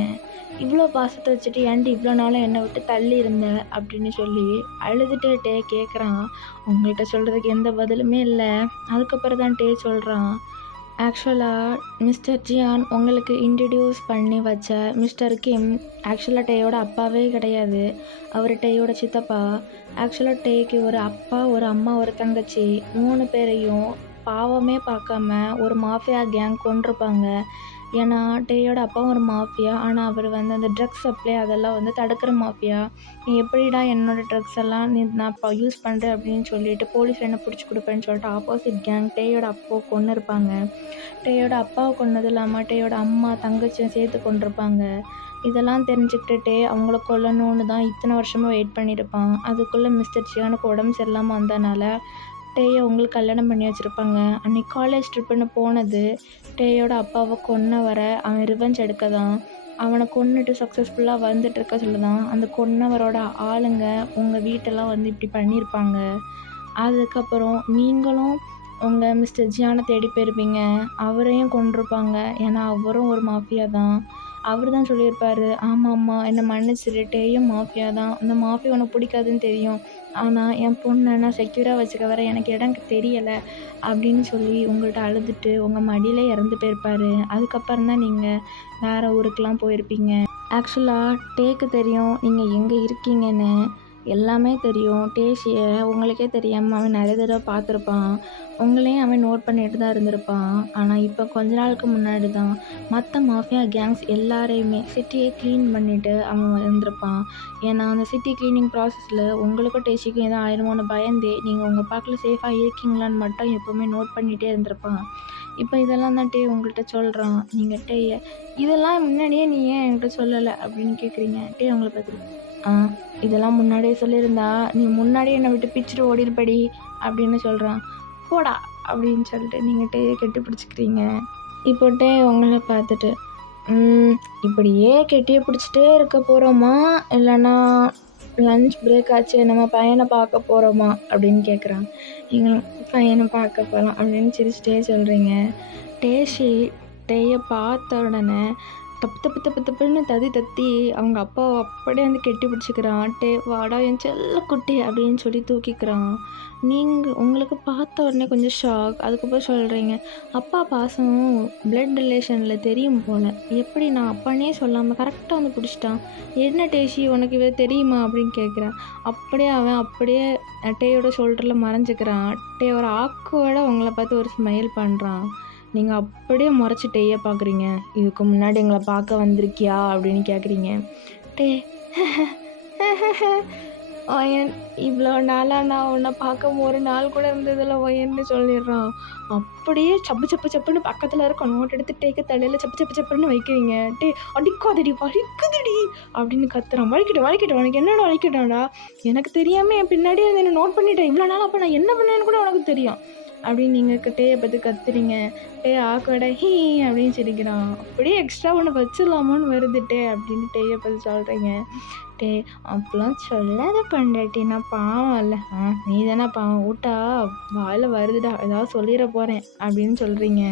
"இவ்வளோ பாசத்தை வச்சுட்டு ஏன்டி இவ்வளோ நாளாக என்னை விட்டு தள்ளி இருந்த" அப்படின்னு சொல்லி அழுதுட்டே கேட்குறான். உங்கள்கிட்ட சொல்கிறதுக்கு எந்த பதிலுமே இல்லை. அதுக்கப்புறம் தான் சொல்கிறான், "ஆக்சுவலாக மிஸ்டர் ஜியான் உங்களுக்கு இன்ட்ரடியூஸ் பண்ணி வச்ச மிஸ்டர் கிம் ஆக்சுவலாக டேயோட அப்பாவே கிடையாது. அவர் டேயோட சித்தப்பா. ஆக்சுவலாக டேக்கு ஒரு அப்பா, ஒரு அம்மா, ஒரு தங்கச்சி. 3 பேரையும் பாவமே பார்க்காம ஒரு மாஃபியா கேங் கொன்றுப்பாங்க. ஏன்னா டேயோட அப்பா ஒரு மாஃபியா. ஆனால் அவர் வந்து அந்த ட்ரக்ஸ் சப்ளை அதெல்லாம் வந்து தடுக்கிற மாஃபியா. "நீ எப்படிடா என்னோடய ட்ரக்ஸ் எல்லாம் நான் இப்போ யூஸ் பண்ணுறேன்" அப்படின்னு சொல்லிட்டு போலீஸில் என்ன பிடிச்சி கொடுப்பேன்னு சொல்லிட்டு ஆப்போசிட் கேங் டேயோட அப்பாவை கொன்றுருப்பாங்க. டேயோட அப்பாவை கொன்னது இல்லாமல் டேயோட அம்மா, தங்கச்சியும் சேர்த்து கொன்றுருப்பாங்க. இதெல்லாம் தெரிஞ்சுக்கிட்டு அவங்கள கொல்லணும்னு தான் இத்தனை வருஷமாக வெயிட் பண்ணியிருப்பான். அதுக்குள்ளே மிஸ்டர் ஜியானுக்கு உடம்பு சரியில்லாமல் வந்ததுனால டேயை உங்களுக்கு கல்யாணம் பண்ணி வச்சுருப்பாங்க. அன்றைக்கி காலேஜ் ட்ரிப்புன்னு போனது டேயோட அப்பாவை கொன்ன வர அவன் ரிவெஞ்ச் எடுக்க தான். அவனை கொன்னுட்டு சக்ஸஸ்ஃபுல்லாக வந்துட்டுருக்க சொல்ல தான் அந்த கொன்னவரோட ஆளுங்க உங்கள் வீட்டெல்லாம் வந்து இப்படி பண்ணியிருப்பாங்க. அதுக்கப்புறம் நீங்களும் உங்கள் மிஸ்டர் ஜியானை தேடி போயிருப்பீங்க. அவரையும் கொன்றுருப்பாங்க. ஏன்னா அவரும் ஒரு மாஃபியா தான். அவர் தான் சொல்லியிருப்பார், "ஆமாம்மா என்னை மன்னிச்சிரு, டேயும் மாஃபியா தான். அந்த மாஃபியா உனக்கு பிடிக்காதுன்னு தெரியும். ஆனால் என் பொண்ணை நான் செக்யூராக வச்சுக்க வர எனக்கு இடம் தெரியலை" அப்படின்னு சொல்லி உங்கள்கிட்ட அழுதுட்டு உங்கள் மடியிலே இறந்து போயிருப்பார். அதுக்கப்புறம் தான் நீங்கள் வேறு ஊருக்கெலாம் போயிருப்பீங்க. ஆக்சுவலாக டேக்கு தெரியும் நீங்கள் எங்கே இருக்கீங்கன்னு. எல்லாமே தெரியும். டேஷிய உங்களுக்கே தெரியாமல் அவன் நிறைய தடவை பார்த்துருப்பான். உங்களையும் அவன் நோட் பண்ணிட்டு தான் இருந்திருப்பான். ஆனால் இப்போ கொஞ்ச நாளுக்கு முன்னாடி தான் மற்ற மாஃபியா கேங்ஸ் எல்லாரையுமே சிட்டியை க்ளீன் பண்ணிவிட்டு அவன் வந்திருப்பான். ஏன்னா அந்த சிட்டி க்ளீனிங் ப்ராசஸில் உங்களுக்கும் டேஷிக்கும் எதுவும் ஆயிடுமோன்னு பயந்தே நீங்கள் உங்கள் பக்கத்தில் சேஃபாக இருக்கீங்களான்னு மட்டும் எப்போவுமே நோட் பண்ணிகிட்டே இருந்திருப்பான். இப்போ இதெல்லாம் தான் டே உங்கள்கிட்ட சொல்கிறான். நீங்கள் டேயை இதெல்லாம் முன்னாடியே நீ ஏன் என்கிட்ட சொல்லலை அப்படின்னு கேட்குறீங்க. டே அவங்கள பார்த்துட்டு இதெல்லாம் முன்னாடியே சொல்லியிருந்தா நீ முன்னாடியே என்னை விட்டு பிச்சுட்டு ஓடிருப்படி அப்படின்னு சொல்கிறான். போடா அப்படின்னு சொல்லிட்டு நீங்கள் டேயை கெட்டி பிடிச்சிக்கிறீங்க. இப்போ டே உங்களை பார்த்துட்டு இப்படியே கெட்டியை பிடிச்சிட்டே இருக்க போகிறோமா இல்லைன்னா லன்ச் பிரேக் ஆச்சு நம்ம பையனை பார்க்க போகிறோமா அப்படின்னு கேட்குறான். நீங்களும் பையனை பார்க்க போகலாம் அப்படின்னு சிரிச்சிட்டே சொல்கிறீங்க. டேஷி டேயை பார்த்த உடனே தப்பு தப்பு தப்பு தப்புன்னு தத்தி அவங்க அப்பாவை அப்படியே வந்து கெட்டி பிடிச்சிக்கிறான். டே வாடா என் செல்ல குட்டி அப்படின்னு சொல்லி தூக்கிக்கிறான். உங்களுக்கு பார்த்த உடனே கொஞ்சம் ஷாக். அதுக்கப்புறம் சொல்கிறீங்க அப்பா பாசம் பிளட் ரிலேஷனில் தெரியும் போல். எப்படி நான் அப்பானே சொல்லாமல் கரெக்டாக வந்து பிடிச்சிட்டான். என்ன டேஷி உனக்கு இவ தெரியுமா அப்படின்னு கேட்குறான். அவன் அப்படியே டேயோட ஷோல்டரில் மறைஞ்சிக்கிறான். டே ஒரு ஆக்குவோட உங்களை பார்த்து ஒரு ஸ்மைல் பண்ணுறான். நீங்கள் அப்படியே முறைச்சி டேயை பார்க்குறீங்க. இதுக்கு முன்னாடி எங்களை பார்க்க வந்திருக்கியா அப்படின்னு கேட்குறீங்க. டே ஒயன் இவ்வளோ நாளாக நான் உன்னை பார்க்க ஒரு நாள் கூட இருந்ததில்ல ஒயன்னு சொல்லிடுறான். அப்படியே சப்புன்னு பக்கத்தில் இருக்க நோட் எடுத்து டேக்க தலையில் சப்புன்னு வைக்கிறீங்க. டே அடிக்காதடி வலிக்குதுடி அப்படின்னு கத்துறான். வலிக்கட்டும் உனக்கு என்னென்ன வலிக்கட்டான்டா, எனக்கு தெரியாமல் என் பின்னாடி என்னை நோட் பண்ணிட்டேன் இவ்வளோ நாள். அப்போ நான் என்ன பண்ணேன்னு கூட உனக்கு தெரியும் அப்படின்னு நீங்கள் டேயை பற்றி கத்துறீங்க. டே ஆக்கடா ஹீ அப்படின்னு சிரிக்கிறான். அப்படியே எக்ஸ்ட்ரா ஒன்று வச்சிடலாமோன்னு வருது டே அப்படின்னு டேயை பற்றி சொல்கிறீங்க. டே அப்பெல்லாம் சொல்லாத பண்டாட்டி, நான் பாவம் இல்லை. நீ தானே பாவம், ஊட்டா வாயில் வருதுடா, ஏதாவது சொல்லிட போகிறேன் அப்படின்னு சொல்கிறீங்க.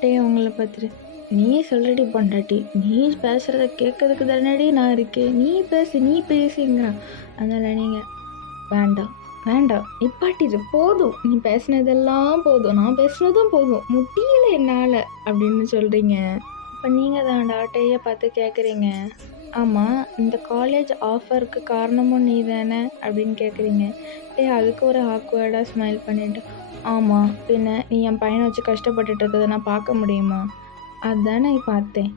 டே உங்களை பார்த்துட்டு நீ சொல்கிறடி பண்டாட்டி, நீ பேசுகிறத கேட்கறதுக்கு தானடி நான் இருக்கேன், நீ பேசுங்கிறான். அதனால் நீங்கள் வேண்டாம் நிப்பாட்டிடு, போதும், நீ பேசினதெல்லாம் போதும், நான் பேசுனதும் போதும், முடியல என்னால் அப்படின்னு சொல்கிறீங்க. இப்போ நீங்கள் தான்டா டேயை பார்த்து கேட்குறீங்க. ஆமாம், இந்த காலேஜ் ஆஃபருக்கு காரணமும் நீ தானே அப்படின்னு கேட்குறீங்க. அதுக்கு ஒரு ஆக்வர்டாக ஸ்மைல் பண்ணிவிட்டு ஆமாம், பின்ன நீ என் பையனை வச்சு கஷ்டப்பட்டுட்டு இருக்கிறத நான் பார்க்க முடியுமா? அதுதானே பார்த்தேன்.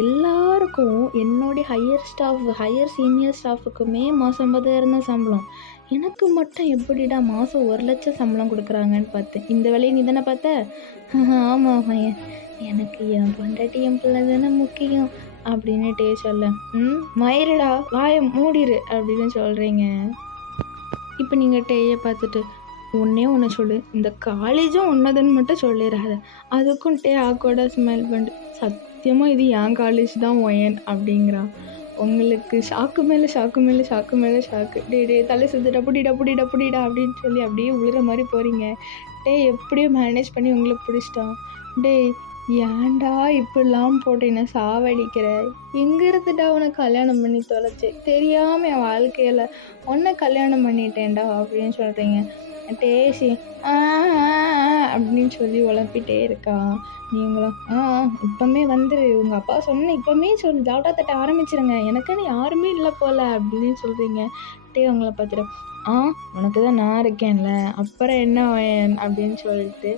எல்லாருக்கும் என்னுடைய ஹையர் சீனியர் ஸ்டாஃபுக்குமே மாதம் 50,000 தான் சம்பளம். எனக்கு மட்டும் எப்படிடா மாதம் 1,00,000 சம்பளம் கொடுக்குறாங்கன்னு பார்த்தேன். இந்த வேலையை நீ தானே பார்த்த? ஆமாம் பையன், எனக்கு என் பொண்டாட்டி என் பிள்ளை தானே முக்கியம் அப்படின்னு டே சொல்ல. மயிருடா வாயை மூடிரு அப்படின்னு சொல்கிறீங்க. இப்போ நீங்கள் டேயை பார்த்துட்டு ஒன்றே ஒன்று சொல்லு, இந்த காலேஜும் ஒன்றதுன்னு மட்டும் சொல்லிடாத. அதுக்கும் டே ஆக்கோட ஸ்மைல் பண்ணிட்டு சத்தியமாக இது என் காலேஜ் தான் ஒயன் அப்படிங்கிறான். உங்களுக்கு ஷாக்கு மேலே ஷாக்கு. டே தலை சுற்றுடா புடிடா அப்படின்னு சொல்லி அப்படியே உழுற மாதிரி போகிறீங்க. டே எப்படியோ மேனேஜ் பண்ணி உங்களுக்கு பிடிச்சிட்டான். டே ஏன்டா இப்படிலாம் போட்டு என்ன சாவடிக்கிற, எங்கே இருந்துட்டா உனக்கு கல்யாணம் பண்ணி தொலைச்சி தெரியாமல் என் வாழ்க்கையில் உன்னை கல்யாணம் பண்ணிட்டேன்டா அப்படின்னு சொல்கிறீங்க. டேசி அப்படின்னு சொல்லி உழப்பிட்டே இருக்கான். நீங்களும் இப்போமே வந்துரு, உங்கள் அப்பா சொன்ன இப்போமே சொல்லி தாட்டா தட்ட ஆரம்பிச்சிருங்க, எனக்குன்னு யாருமே இல்லை போல் அப்படின்னு சொல்கிறீங்க. டே உங்களை பார்த்துட்டு உனக்கு தான் நான் இருக்கேன்ல, அப்புறம் என்ன அப்படின்னு சொல்லிட்டு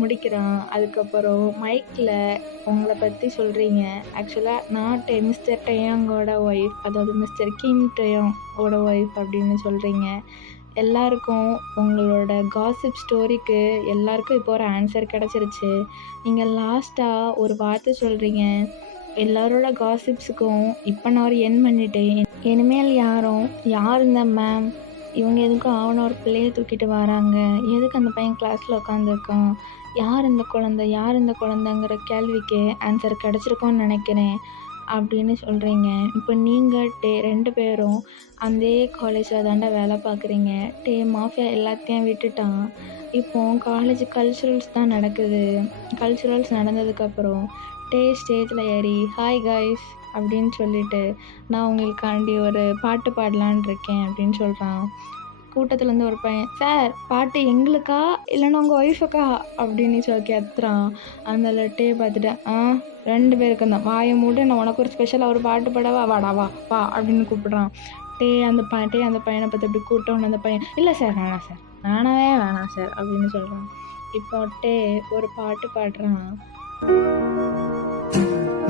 முடிக்கிறான். அதுக்கப்புறம் மைக்கில் உங்களை பற்றி சொல்கிறீங்க. ஆக்சுவலாக நான் மிஸ்டர் டேயாங்கோட ஒய்ஃப், அதாவது மிஸ்டர் கிம் டேயாங்கோட ஒய்ஃப் அப்படின்னு சொல்கிறீங்க. எல்லாருக்கும் உங்களோட காசிப் ஸ்டோரிக்கு எல்லாருக்கும் இப்போ ஒரு ஆன்சர் கிடச்சிருச்சு. நீங்கள் லாஸ்ட்டாக ஒரு வார்த்தை சொல்கிறீங்க, எல்லாரோட காசிப்ஸுக்கும் இப்போ நான் ஒரு என் பண்ணிட்டேன், இனிமேல் யார் இந்த மேம், இவங்க எதுக்கும் அவனை ஒரு பிள்ளையை தூக்கிட்டு வராங்க, எதுக்கு அந்த பையன் கிளாஸில் உட்காந்துருக்கான், யார் இந்த குழந்தைங்கிற கேள்விக்கு ஆன்சர் கிடச்சிருக்கோன்னு நினைக்கிறேன் அப்படின்னு சொல்கிறீங்க. இப்போ நீங்கள் 2 பேரும் அந்த காலேஜில் தாண்டா வேலை பார்க்குறீங்க. மாஃபியா எல்லாத்தையும் விட்டுட்டான். இப்போ காலேஜ் கல்ச்சுரல்ஸ் தான் நடக்குது. கல்ச்சுரல்ஸ் நடந்ததுக்கப்புறம் ஸ்டேஜில் ஏறி ஹாய் காய்ஸ் அப்படின்னு சொல்லிட்டு நான் உங்களுக்காண்டி ஒரு பாட்டு பாடலான் இருக்கேன் அப்படின்னு சொல்கிறான். கூட்டத்துலேருந்து ஒரு பையன், "சார் பாட்டு எங்களுக்கா இல்லைன்னா உங்கள் ஒய்ஃபுக்கா?" அப்படின்னு சொல்லி கத்துறான். அந்த லெட்டையை பார்த்துட்டு, 2 பேருக்கும் தான், வாயை மூடு, நான் உனக்கு ஒரு ஸ்பெஷலாக ஒரு பாட்டு பாடவா, வாடா வா வா அப்படின்னு கூப்பிடுறான். டேய் அந்த பையனை பார்த்து அப்படி கூப்பிட்டோன்னு அந்த பையன், "இல்லை சார் வேணாம் சார், வேணவே வேணாம் சார்" அப்படின்னு சொல்கிறான். இப்போ ஒரு பாட்டு பாடுறான்.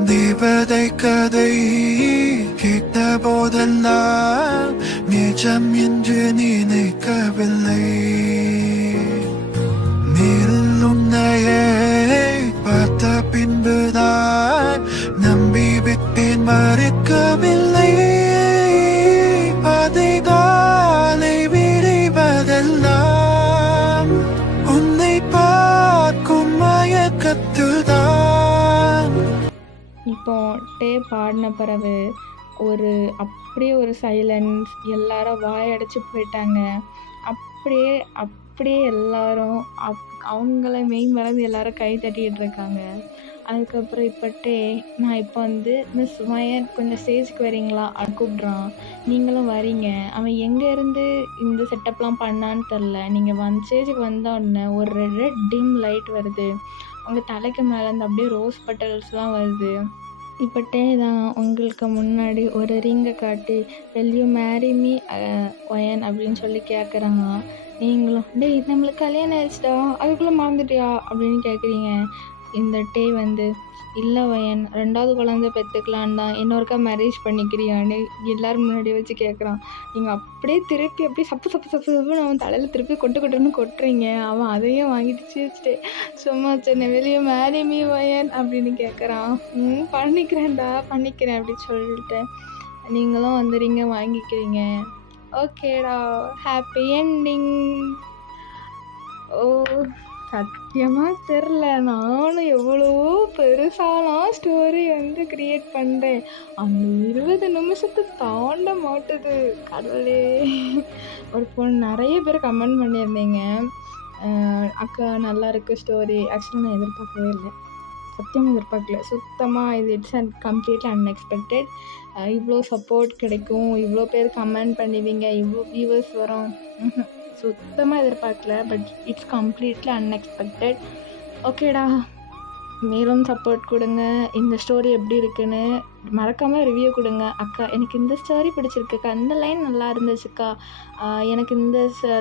தேவதை கதை கேட்ட போதெல்லாம் நிஜம் என்று நினைக்கவில்லை. நேரில் உன்னையே பார்த்த பின்புதான் நம்பி விட்டேன், மறுக்கவில்லை. அதை காலை விடுவதெல்லாம் உன்னை பார்க்கும் மயக்கத்துதான். இப்போ பாடின பிறகு அப்படியே ஒரு சைலன்ஸ், எல்லாரும் வாயடைச்சு போயிட்டாங்க. அப்படியே அப்படியே எல்லாரும் அவங்கள மெய் மறந்து எல்லாரும் கை தட்டிக்கிட்டு இருக்காங்க. அதுக்கப்புறம் நான் இப்போ வந்து மிஸ் வயன் கொஞ்சம் ஸ்டேஜுக்கு வரீங்களா அப்படின்னு கூப்பிட்றான். நீங்களும் வரீங்க. அவன் எங்கேருந்து இந்த செட்டப்லாம் பண்ணான்னு தெரில. நீங்கள் ஸ்டேஜுக்கு வந்த உடனே ஒரு ரெட் டிம் லைட் வருது. அவங்க தலைக்கு மேலேருந்து அப்படியே ரோஸ் பெட்டல்ஸ்லாம் வருது. இப்போ தான் உங்களுக்கு முன்னாடி ஒரு ரிங்கை காட்டி, "வில் யூ மேரி மீ ஒயன்" அப்படின்னு சொல்லி கேட்குறாங்க. நீங்களும், "டேய் நம்மளுக்கு கல்யாணம் ஆயிடுச்சுடா, அதுக்குள்ளே மறந்துட்டியா?" அப்படின்னு கேட்குறீங்க. இந்த வந்து, "இல்லை ஒயன், 2வது குழந்தை பெற்றுக்கலான்னு தான், இன்னொருக்கா மேரேஜ் பண்ணிக்கிறியான்னு" எல்லோரும் முன்னாடி வச்சு கேட்குறான். நீங்கள் அப்படியே திருப்பி அப்படியே சப்பு சப்பு சப்பு சப்புன்னு அவன் தலையில் திருப்பி கொட்டுன்னு கொட்டுறீங்க. அவன் அதையும் வாங்கிட்டு சிரிச்சுட்டு, "சும்மா சின்ன வெளியே மேரி மீ ஒயன்" அப்படின்னு கேட்குறான். பண்ணிக்கிறேன்டா பண்ணிக்கிறேன்" அப்படின்னு சொல்லிட்டு நீங்களும் வந்து ரிங்கை வாங்கிக்கிறீங்க. ஓகேடா, ஹாப்பி என்டிங். ஓ, சத்தியமாக தெரில, நானும் எவ்வளவோ பெருசாலாம் ஸ்டோரி வந்து க்ரியேட் பண்ணுறேன். அந்த 20 நிமிஷத்தை தாண்ட மாட்டுது கடவுளே. ஒரு பொண்ணு நிறைய பேர் கமெண்ட் பண்ணியிருந்தீங்க, "அக்கா நல்லா இருக்குது ஸ்டோரி." ஆக்சுவலாக நான் எதிர்பார்க்கவே இல்லை, சத்தியமாக எதிர்பார்க்கல. சுத்தமாக இது இட்ஸ் அண்ட் கம்ப்ளீட்லி அன்எக்ஸ்பெக்டட். இவ்வளோ சப்போர்ட் கிடைக்கும், இவ்வளோ பேர் கமெண்ட் பண்ணுவீங்க, இவ்வளோ வியூவர்ஸ் வரும், சுத்தமாக எதிர்பார்க்கல. But it's completely unexpected. ஓகேடா, மேலும் சப்போர்ட் கொடுங்க. இந்த ஸ்டோரி எப்படி இருக்குன்னு மறக்காமல் ரிவ்யூ கொடுங்க. "அக்கா எனக்கு இந்த ஸ்டோரி பிடிச்சிருக்குக்கா, இந்த லைன் நல்லா இருந்துச்சுக்கா, எனக்கு இந்த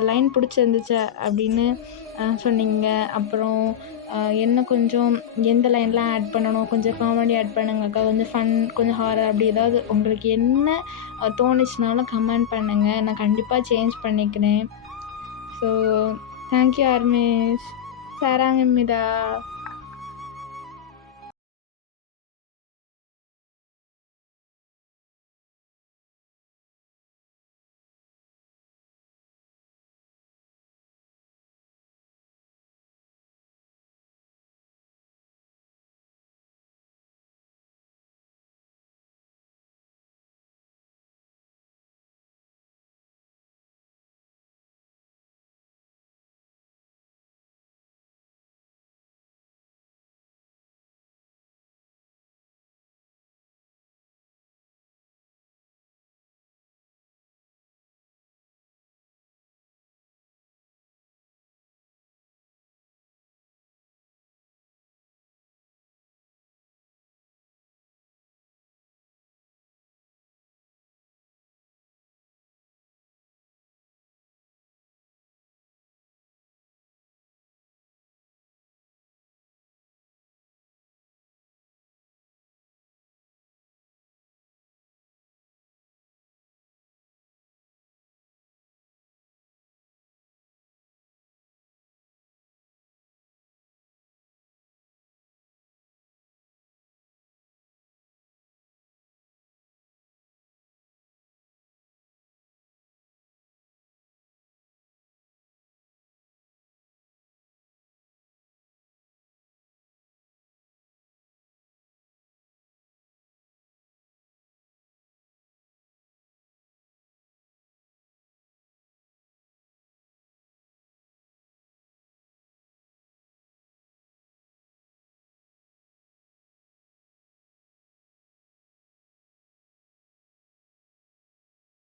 லைன் பிடிச்சிருந்துச்சு" அப்படின்னு சொன்னீங்க. அப்புறம் என்ன கொஞ்சம் எந்த லைன்லாம் ஆட் பண்ணணும், கொஞ்சம் காமெடி ஆட் பண்ணுங்கக்கா, கொஞ்சம் ஃபன், கொஞ்சம் ஹாரர், அப்படி ஏதாவது உங்களுக்கு என்ன தோணுச்சுனாலும் கமெண்ட் பண்ணுங்கள். நான் கண்டிப்பாக சேஞ்ச் பண்ணிக்கிறேன். So thank you armys. 사랑합니다.